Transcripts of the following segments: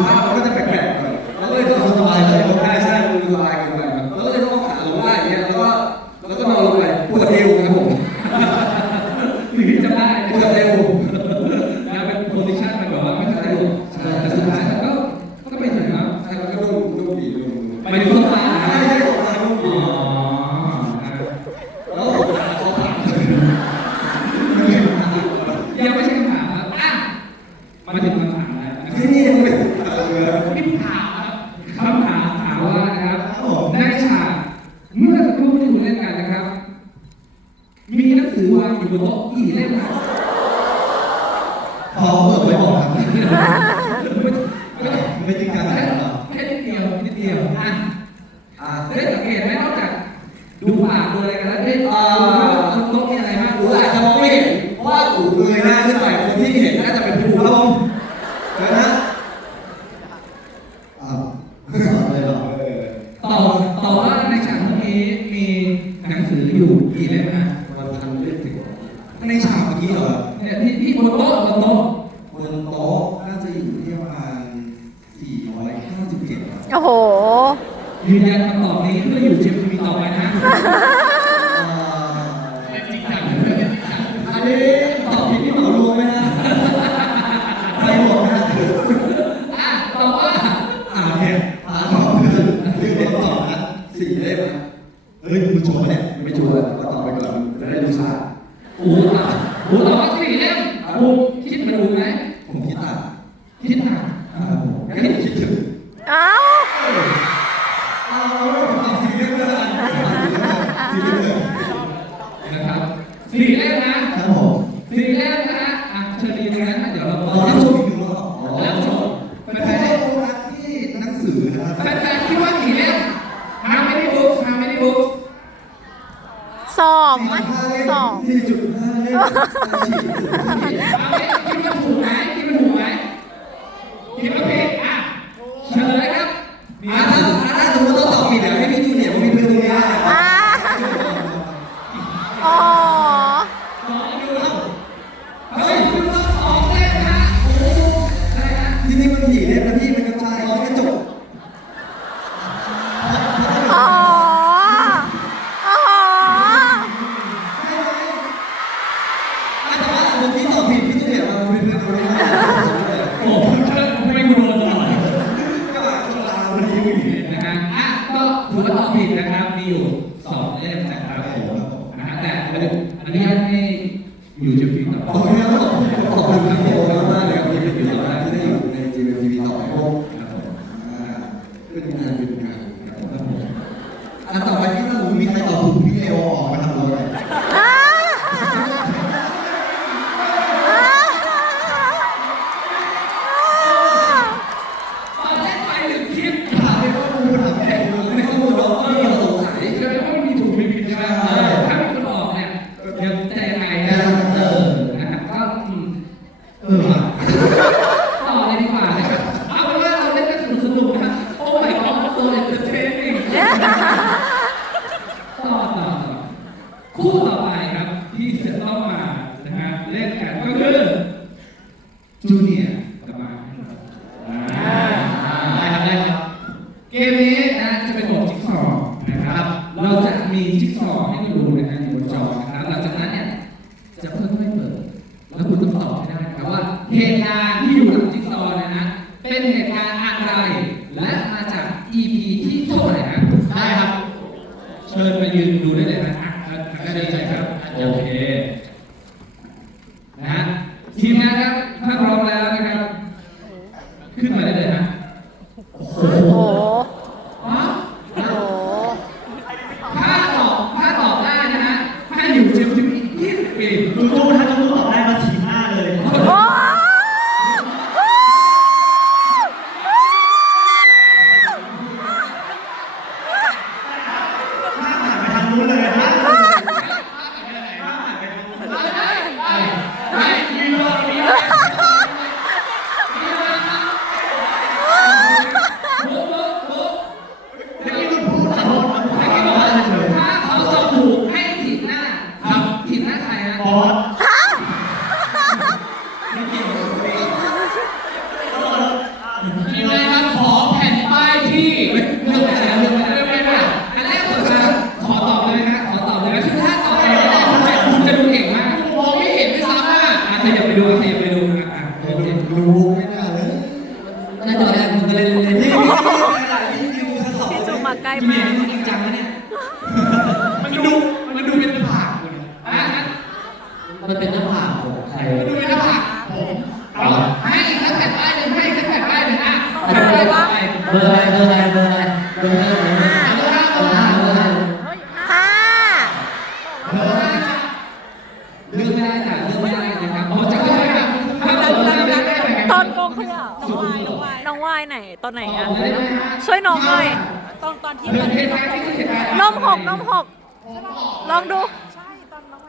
ภาพมันก็จะแปลกๆหน่ยแล้วก็เลยต้องสบายเลยใช่ใช่มันสบายเกันไปแล้วก็เลยต้องหาลงว่าอย่างเงี้ยแล้วก็แล้วก็นอนลงไปปวดเอวครับผมถึงที่จะได้ปวดเอวนะเป็นโพสิชันมันแบบว่าไม่ใช่แต่สุดท้ายก็ก็เป็นอย่างนั้นใช่แล้วก็โดนโดนบีบโดนไม่ได้ต้องมาใช่ใช่ต้องมาโดนบีบแล้วเขาถามยังไม่ช่คำถามอะมาถึงคำถาม ในฉากเมื่อกี้เหรอเนี่ยที่ที่บนโต๊ะบนโต๊ะบนโต๊ะน่าจะอยู่ที่ประมาณ457ครับโอ้โห ยืนยันคำตอบนี้เพื่ออยู่เชียงใหต่อไปนะ อให้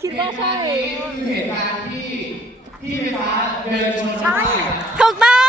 คิดว่าใช่ เหตุการณ์ที่พี่ไฟฟ้าเดินชนชาถูกต้อง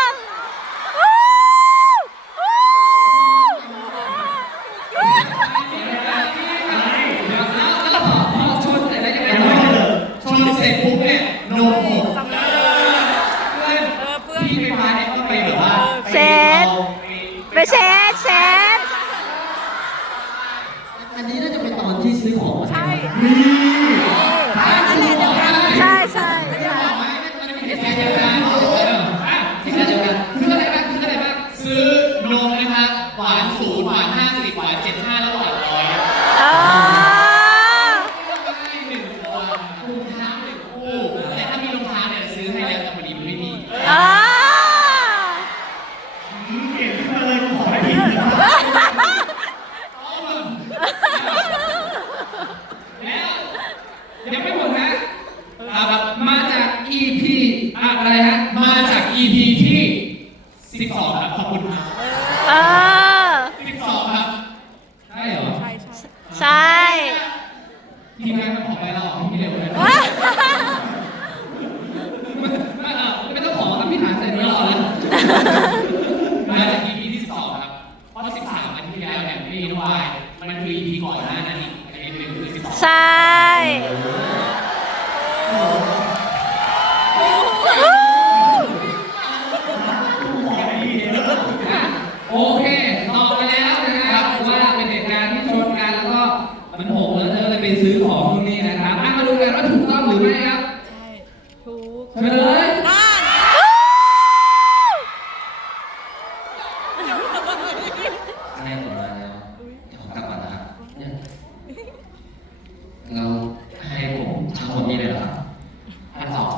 พันสอง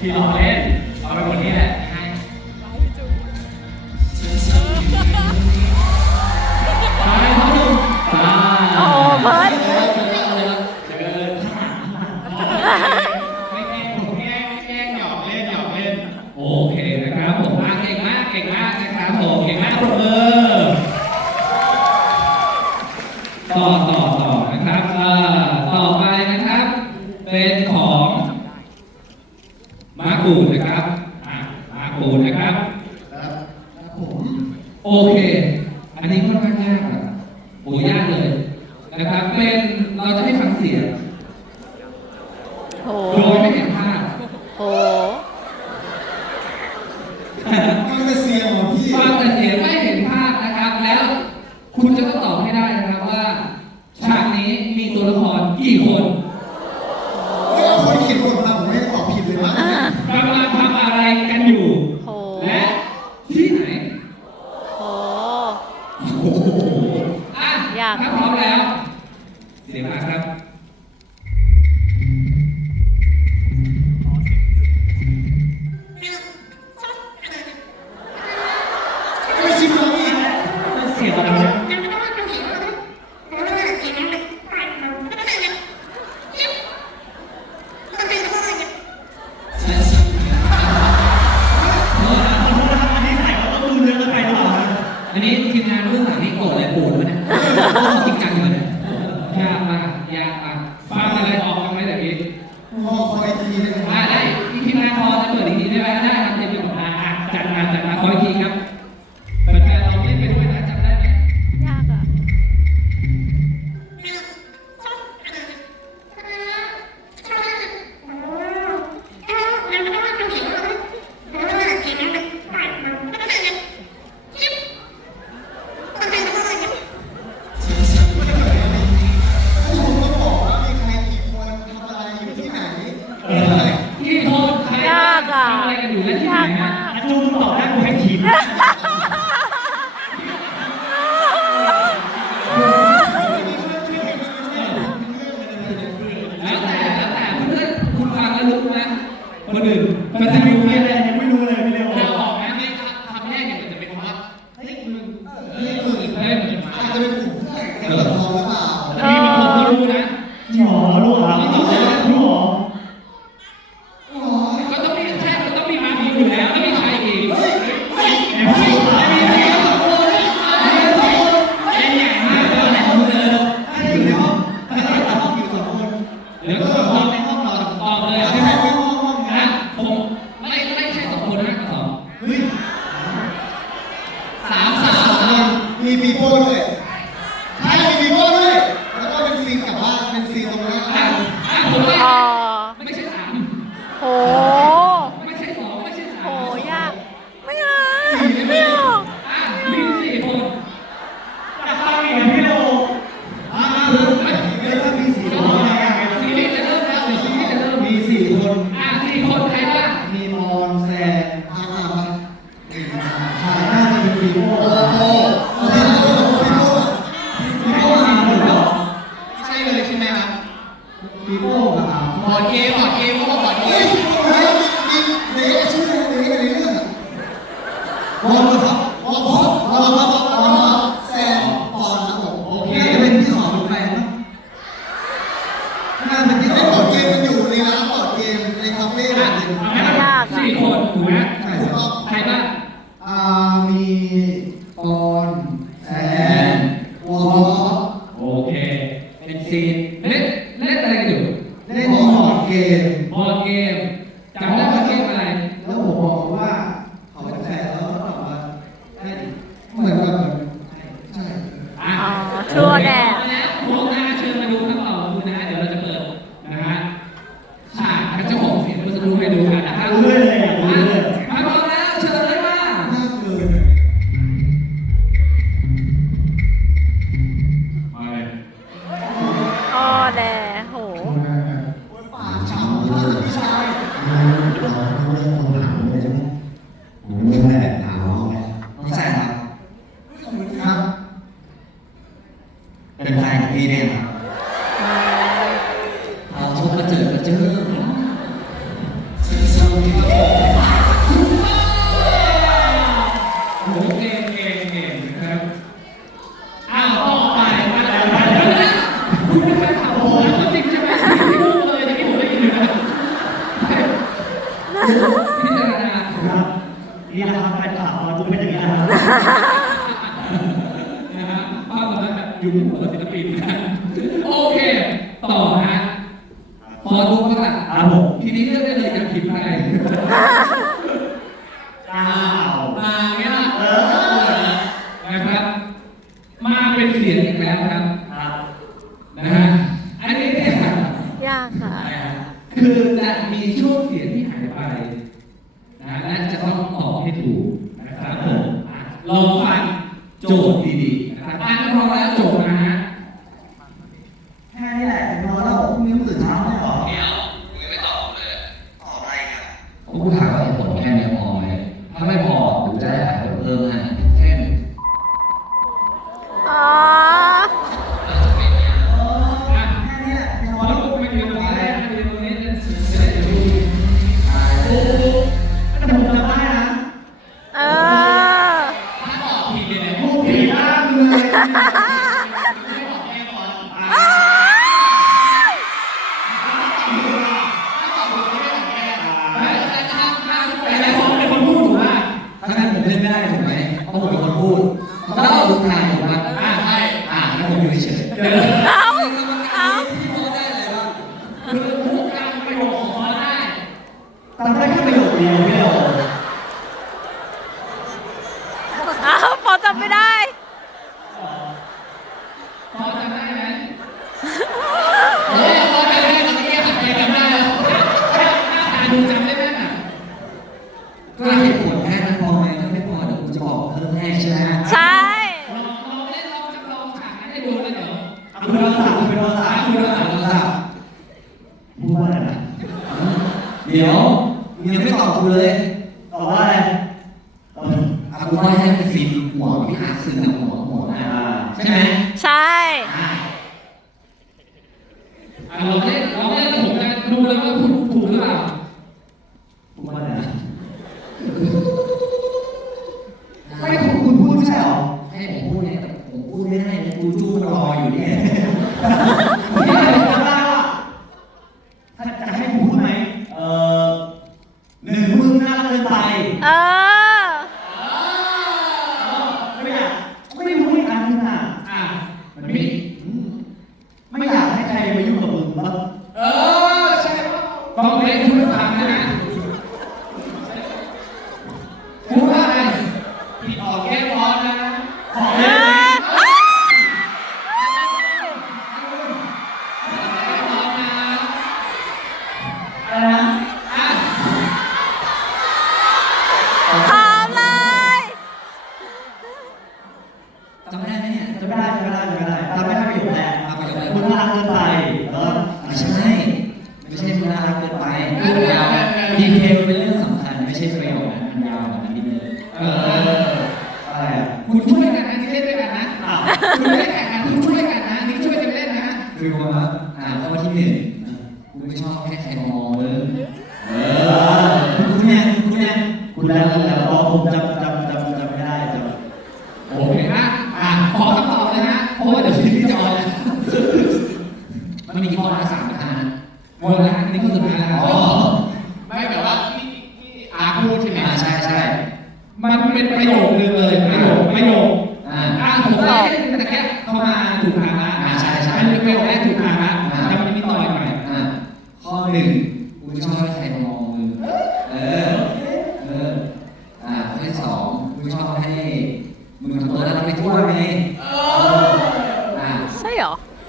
พี่รอเล่น เอาเป็นวันนี้แหละ โหยากเลยนะครับ เป็นเราจะให้ฟังเสียง หรือเปล่ามีคนที่รู้นะที่หรอรู้เหรอจริหอ ยากสี่คนถูกไหมใช่ครับ ใครบ้าง อ่ามีปอน 好何? ถ้าไม่พอ คือทุกการั้ประโยคของเขาได้ตอได้แค่ประโยคเดียวไม่หรอ আমরা অনেক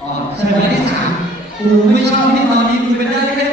อ๋อใช่ไหมที่สามกูไม่ชอบที่ตอนนี้กูเป็นได้แค่